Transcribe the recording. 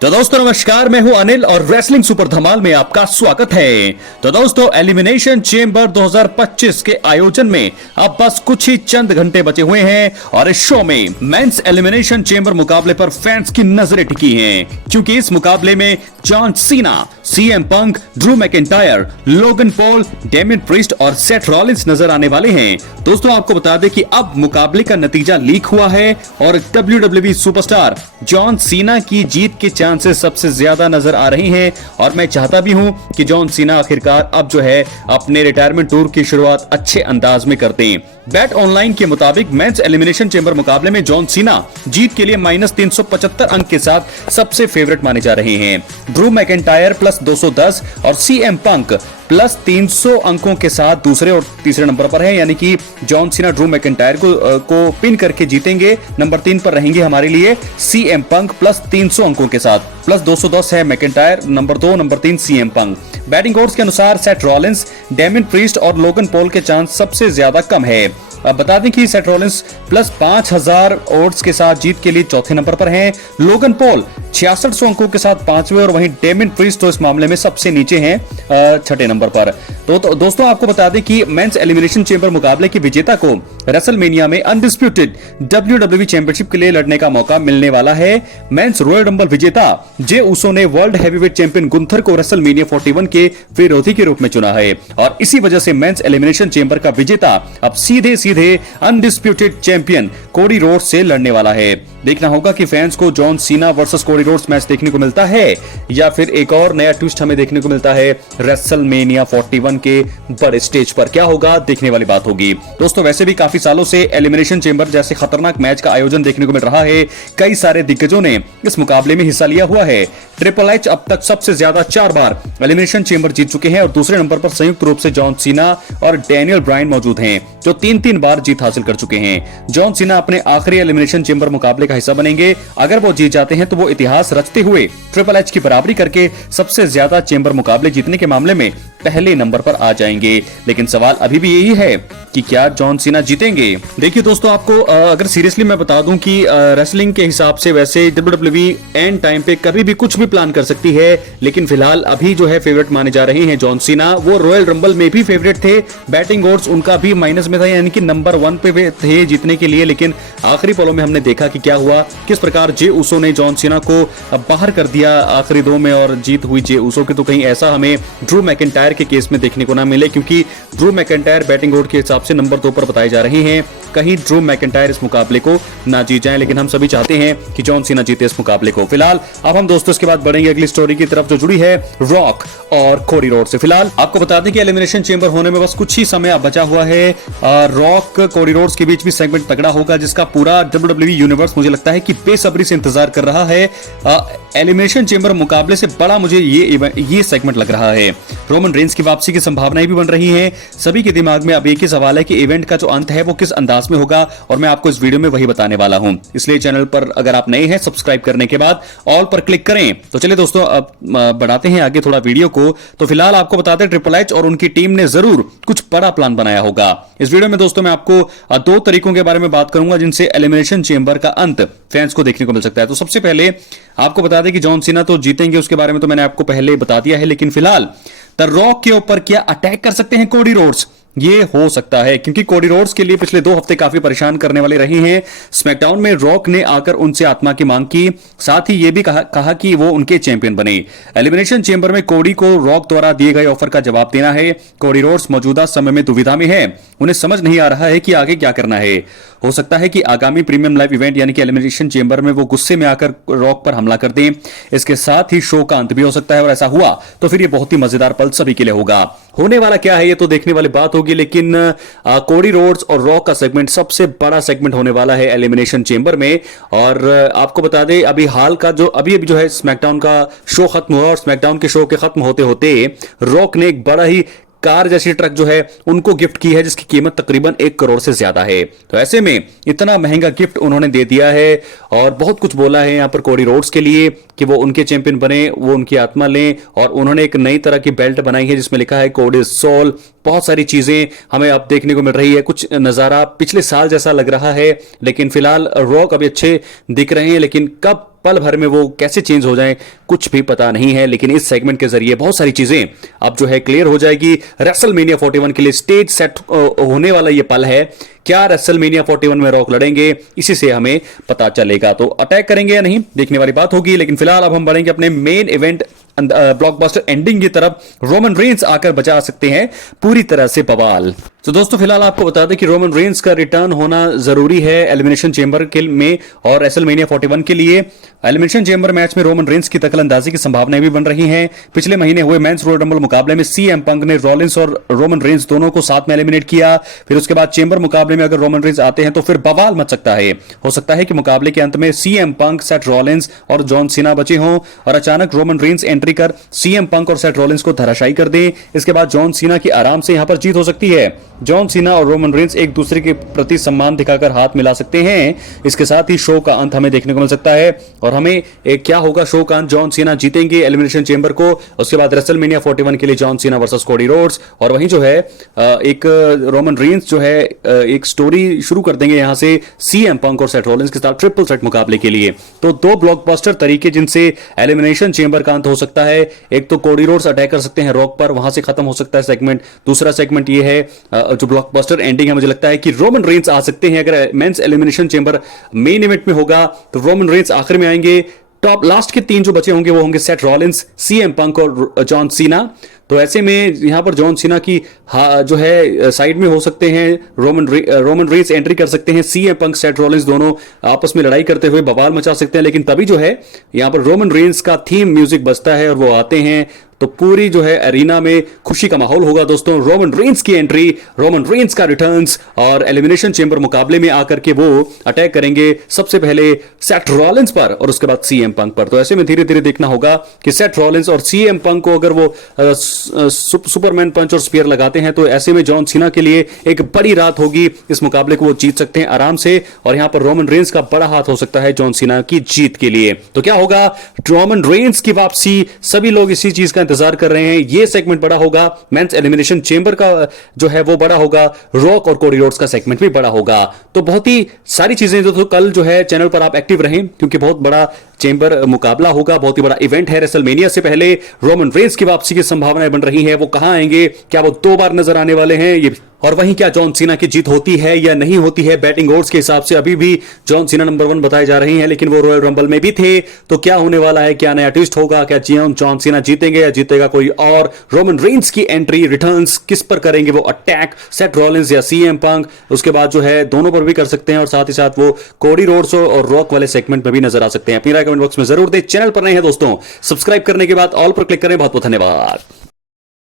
तो दोस्तों नमस्कार, मैं हूं अनिल और रेसलिंग सुपर धमाल में आपका स्वागत है। तो दोस्तों एलिमिनेशन चेंबर 2025 के आयोजन में अब बस कुछ ही चंद घंटे बचे हुए हैं और इस शो में मेंस एलिमिनेशन चेंबर मुकाबले पर फैंस की नजरें टिकी हैं, क्योंकि इस मुकाबले में John Cena, CM Punk, Drew McIntyre, Logan Paul, Damien priest और सेथ रॉलिंस नजर आने वाले हैं। दोस्तों आपको बता दें कि अब मुकाबले का नतीजा लीक हुआ है और WWE सुपरस्टार जॉन सीना की जीत के चांसेस सबसे ज्यादा नजर आ रही हैं और मैं चाहता भी हूं कि जॉन सीना आखिरकार अब जो है अपने रिटायरमेंट टूर की शुरुआत अच्छे अंदाज में करते हैं। बैट ऑनलाइन के मुताबिक मेंस एलिमिनेशन चेंबर मुकाबले में जॉन सीना जीत के लिए -375 अंक के साथ सबसे फेवरेट माने जा रहे हैं। ड्रू मैकिंटायर +210 और सीएम पंक +300 अंकों के साथ दूसरे और तीसरे नंबर पर है, यानी कि जॉन सीना ड्रू मैकिंटायर को पिन करके जीतेंगे। नंबर 3 पर रहेंगे हमारे लिए सीएम पंक +300 अंकों के साथ, +210 है McIntyre, number 2 number 3 CM Punk. Batting odds के अनुसार सेथ रॉलिंस, डेमियन प्रीस्ट और लोगन पॉल के चांस सबसे ज्यादा कम है। अब बता दें कि सेथ रॉलिंस +5000 ओड्स के साथ जीत के लिए चौथे नंबर पर हैं। लोगन पॉल 6600 अंकों के साथ पांचवें और वहीं डेमियन प्रीस्ट तो इस मामले में सबसे नीचे हैं छठे नंबर पर। तो दोस्तों आपको बता दें कि मेंस एलिमिनेशन चेंबर मुकाबले की विजेता को रेसलमेनिया में अनडिस्प्यूटेड WWE चैंपियनशिप के लिए लड़ने का मौका मिलने वाला है। मेंस रॉयल रंबल विजेता जे उसो ने वर्ल्ड हैवीवेट चैंपियन गुंथर को रेसलमेनिया 41 के विरोधी के रूप में चुना है और इसी वजह से मेंस एलिमिनेशन चेंबर का विजेता अब सीधे अनडिस्प्यूटेड चैंपियन कोडी रोड्स से लड़ने वाला है। देखना होगा कि फैंस को John Cena versus Cody Rhodes match देखने को मिलता है या फिर एक और नया ट्विस्ट हमें देखने को मिलता है रेसलमेनिया 41 के बड़े स्टेज पर। क्या होगा, देखने वाली बात होगी। दोस्तों वैसे भी काफी सालों से एलिमिनेशन चेंबर जैसे खतरनाक मैच का आयोजन देखने को मिल रहा है। कई सारे दिग्गजों ने इस मुकाबले में हिस्सा लिया हुआ है। ट्रिपल एच अब तक सबसे ज्यादा 4 बार एलिमिनेशन चेंबर जीत चुके हैं और दूसरे नंबर पर संयुक्त रूप से जॉन सीना और डैनियल ब्रायन मौजूद हैं, जो 3-3 बार जीत हासिल कर चुके हैं। जॉन सीना अपने आखिरी एलिमिनेशन चेंबर मुकाबले का हिस्सा बनेंगे। अगर वो जीत जाते हैं तो वो इतिहास रचते हुए ट्रिपल एच की बराबरी करके सबसे ज्यादा चेंबर मुकाबले जीतने के मामले में पहले नंबर पर आ जाएंगे। लेकिन सवाल अभी भी यही है कि क्या जॉन सीना जीतेंगे। देखिए दोस्तों, आपको अगर सीरियसली मैं बता दूं कि रेसलिंग के हिसाब से वैसे WWE एंड टाइम पे कभी भी कुछ भी प्लान कर सकती है, लेकिन फिलहाल अभी जो है फेवरेट माने जा रहे हैं जॉन सीना। वो रॉयल रंबल में भी फेवरेट थे, बैटिंग ओड्स उनका भी माइनस में था, यानी कि नंबर 1 पे थे जीतने के लिए। लेकिन आखिरी पलों में हमने देखा कि क्या हुआ, किस प्रकार जे उसो ने जॉन सीना को बाहर कर दिया आखिरी 2 में और जीत हुई जे उसो की। तो कहीं ऐसा हमें ड्रू मैकिंटायर के केस में देखने को ना मिले, क्योंकि ड्रू मैकिंटायर बैटिंग ओड के हिसाब से नंबर 2 पर बताए जा रहे हैं। कहीं ड्रू मैकिंटायर इस मुकाबले को ना जीत जाए, लेकिन हम सभी चाहते हैं कि जॉन सीना जीते इस मुकाबले को। फिलहाल अब हम दोस्तों इसके बाद बढ़ेंगे अगली स्टोरी की तरफ जो जुड़ी है रॉक और कोडी रोड से। फिलहाल आपको बता दें कि एलिमिनेशन चेंबर होने में बस कुछ ही समय बचा हुआ है। रॉक कोडी रोड्स के बीच भी सेगमेंट तगड़ा होगा, जिसका पूरा WWE यूनिवर्स मुझे लगता है कि बेसब्री से इंतजार कर रहा है। एलिमिनेशन चेंबर मुकाबले से बड़ा मुझे ये सेगमेंट लग रहा है। रोमन रेंस की वापसी की संभावनाएं भी बन रही हैं। सभी के दिमाग में अब एक ही सवाल है कि इवेंट का जो अंत है वो किस अंदाज में होगा, और मैं आपको इस वीडियो में वही बताने वाला हूं। इसलिए चैनल पर अगर आप नए हैं, सब्सक्राइब करने के बाद ऑल पर क्लिक करें। तो चलिए दोस्तों अब बढ़ाते हैं आगे थोड़ा वीडियो को। तो फिलहाल आपको बताते हैं ट्रिपल एच और उनकी टीम ने जरूर कुछ बड़ा प्लान बनाया होगा। इस वीडियो में दोस्तों मैं आपको 2 तरीकों के बारे में बात करूंगा जिनसे एलिमिनेशन चेंबर का अंत फैंस को देखने को मिल सकता है। तो सबसे पहले आपको बता दें कि जॉन सीना तो जीतेंगे, उसके बारे में तो मैंने आपको पहले बता दिया है। लेकिन फिलहाल द रॉक के ऊपर क्या अटैक कर सकते हैं कोडी रोड्स, ये हो सकता है, क्योंकि कोडी रोड्स के लिए पिछले 2 हफ्ते काफी परेशान करने वाले रहे हैं। स्मैकडाउन में रॉक ने आकर उनसे आत्मा की मांग की, साथ ही यह भी कहा कि वो उनके चैंपियन बने। एलिमिनेशन चेंबर में कोडी को रॉक द्वारा दिए गए ऑफर का जवाब देना है। कोडी रोड्स मौजूदा समय में दुविधा में है, उन्हें समझ नहीं आ रहा है कि आगे क्या करना है। हो सकता है कि आगामी प्रीमियम लाइव इवेंट यानी कि एलिमिनेशन चेंबर में वो गुस्से में आकर रॉक पर हमला कर दें। इसके साथ ही शो का अंत भी हो सकता है, और ऐसा हुआ तो फिर ये बहुत ही मजेदार पल सभी के लिए होगा। होने वाला क्या है ये तो देखने वाली बात होगी, लेकिन कोडी रोड्स और रॉक का सेगमेंट सबसे बड़ा सेगमेंट होने वाला है एलिमिनेशन चेंबर में। और आपको बता दें अभी हाल का जो अभी जो है स्मैकडाउन का शो खत्म हुआ, और स्मैकडाउन के शो के खत्म होते होते रॉक ने एक बड़ा ही कार जैसी ट्रक जो है उनको गिफ्ट की है, जिसकी कीमत तकरीबन 1 करोड़ से ज्यादा है। तो ऐसे में इतना महंगा गिफ्ट उन्होंने दे दिया है और बहुत कुछ बोला है यहाँ पर कोडी रोड्स के लिए कि वो उनके चैंपियन बने, वो उनकी आत्मा लें। और उन्होंने एक नई तरह की बेल्ट बनाई है जिसमें लिखा है कोडी सोल। बहुत सारी चीजें हमें अब देखने को मिल रही है, कुछ नजारा पिछले साल जैसा लग रहा है। लेकिन फिलहाल रॉक अभी अच्छे दिख रहे हैं, लेकिन कब पल भर में वो कैसे चेंज हो जाए कुछ भी पता नहीं है, लेकिन इस सेगमेंट के जरिए बहुत सारी चीजें अब जो है क्लियर हो जाएगी। रेसलमेनिया 41 के लिए स्टेज सेट होने वाला ये पल है। क्या रेसलमेनिया 41 में रॉक लड़ेंगे, इसी से हमें पता चलेगा। तो अटैक करेंगे या नहीं देखने वाली बात होगी, लेकिन फिलहाल अब हम बढ़ेंगे अपने मेन इवेंट ब्लॉकबस्टर एंडिंग की तरफ। रोमन रेंस आकर बचा सकते हैं पूरी तरह से बवाल। तो दोस्तों फिलहाल आपको बता दें कि रोमन रेंस का रिटर्न होना जरूरी है एलिमिनेशन चेंबर के में और रेसलमेनिया 41 के लिए। एलिमिनेशन चेंबर मैच में रोमन रेंस की दखलंदाजी की संभावनाएं भी बन रही हैं। पिछले महीने हुए मेंस रॉयल रंबल मुकाबले में सीएम पंक ने रॉलिंस और रोमन रेंस दोनों को साथ में एलिमिनेट किया। फिर उसके बाद चेंबर मुकाबले में अगर रोमन रेंस आते हैं तो फिर बवाल मच सकता है। हो सकता है कि मुकाबले के अंत में सीएम पंक, सेथ रॉलिंस और जॉन सीना बचे हों और अचानक रोमन रेंस एंट्री कर सीएम पंक और सेथ रॉलिंस को धराशायी कर दें। इसके बाद जॉन सीना की आराम से यहां पर जीत हो सकती है। जॉन सीना और रोमन रेंस एक दूसरे के प्रति सम्मान दिखाकर हाथ मिला सकते हैं। इसके साथ ही शो का अंत हमें देखने को मिल सकता है। और हमें क्या होगा शो का अंत, जॉन सीना जीतेंगे एलिमिनेशन चेंबर को। उसके बाद रेसलमेनिया 41 के लिए John Cena versus Cody Rhodes. और वहीं जो है एक रोमन रेंस जो है एक स्टोरी शुरू कर देंगे यहां से सीएम पंक और सेथ रॉलिंस के साथ ट्रिपल थ्रेट मुकाबले के लिए। तो दो ब्लॉकबस्टर तरीके जिनसे एलिमिनेशन चेंबर का अंत हो सकता है। एक तो कोडी रोड्स अटैक कर सकते हैं रॉक पर, वहां से खत्म हो सकता है सेगमेंट। दूसरा सेगमेंट ये है जो ब्लॉकबस्टर एंडिंग है, मुझे लगता है कि रोमन रेंस आ सकते हैं। अगर men's elimination chamber main event में होगा तो रोमन रेंस आखिर में आएंगे। टॉप लास्ट के तीन जो बचे होंगे वो होंगे सेथ रॉलिंस, सीएम पंक और जॉन सीना। तो ऐसे में यहां पर जॉन सीना की जो है साइड में हो सकते हैं, रोमन रेंस एंट्री कर सकते हैं। सीएम पंक, सेथ रॉलिंस दोनों आपस में लड़ाई करते हुए बवाल मचा सकते हैं। लेकिन तभी जो है यहां पर रोमन रेंस का थीम म्यूजिक बजता है और वो आते हैं तो पूरी जो है एरिना में खुशी का माहौल होगा दोस्तों। रोमन रेंस की एंट्री, रोमन रेंस का रिटर्न्स और एलिमिनेशन चेंबर मुकाबले में आकर के वो अटैक करेंगे सबसे पहले सेथ रॉलिंस पर और उसके बाद सीएम पंक पर। तो ऐसे में धीरे धीरे देखना होगा कि सेथ रॉलिंस और सीएम पंक को अगर वो सुपरमैन पंच और स्पीयर लगाते हैं तो ऐसे में जॉन सीना के लिए एक बड़ी रात होगी। इस मुकाबले को वो जीत सकते हैं आराम से और यहां पर रोमन रेंस का बड़ा हाथ हो सकता है जॉन सीना की जीत के लिए। तो क्या होगा, रोमन रेंस की वापसी, सभी लोग इसी चीज का इंतजार कर रहे हैं। ये सेगमेंट बड़ा होगा, मेंस एलिमिनेशन चेंबर का जो है वो बड़ा होगा, रॉक और कोडी रोड्स का सेगमेंट भी बड़ा होगा। तो बहुत ही सारी चीजें जो तो कल जो है चैनल पर आप एक्टिव रहें क्योंकि बहुत बड़ा चेंबर मुकाबला होगा, बहुत ही बड़ा इवेंट है। रेसलमेनिया से पहले रोमन रेंस की वापसी की संभावनाएं बन रही हैं। वो कहां आएंगे, क्या वो 2 बार नजर आने वाले हैं ये, और वहीं क्या जॉन सीना की जीत होती है या नहीं होती है। बैटिंग ओड्स के हिसाब से अभी भी जॉन सीना नंबर 1 बताए जा रहे हैं, लेकिन वो रॉयल रंबल में भी थे। तो क्या होने वाला है, क्या नया ट्विस्ट होगा, क्या जॉन सीना जीतेंगे या जीतेगा कोई और। रोमन रेंस की एंट्री, रिटर्न्स किस पर करेंगे वो अटैक, सेथ रॉलिंस या सीएम पंक। उसके बाद जो है दोनों पर भी कर सकते हैं और साथ ही साथ वो कोडी रोड्स और रॉक वाले सेगमेंट में भी नजर आ सकते हैं। अपनी राय कमेंट बॉक्स में जरूर दें। चैनल पर नए हैं दोस्तों, सब्सक्राइब करने के बाद ऑल पर क्लिक करें। बहुत बहुत धन्यवाद।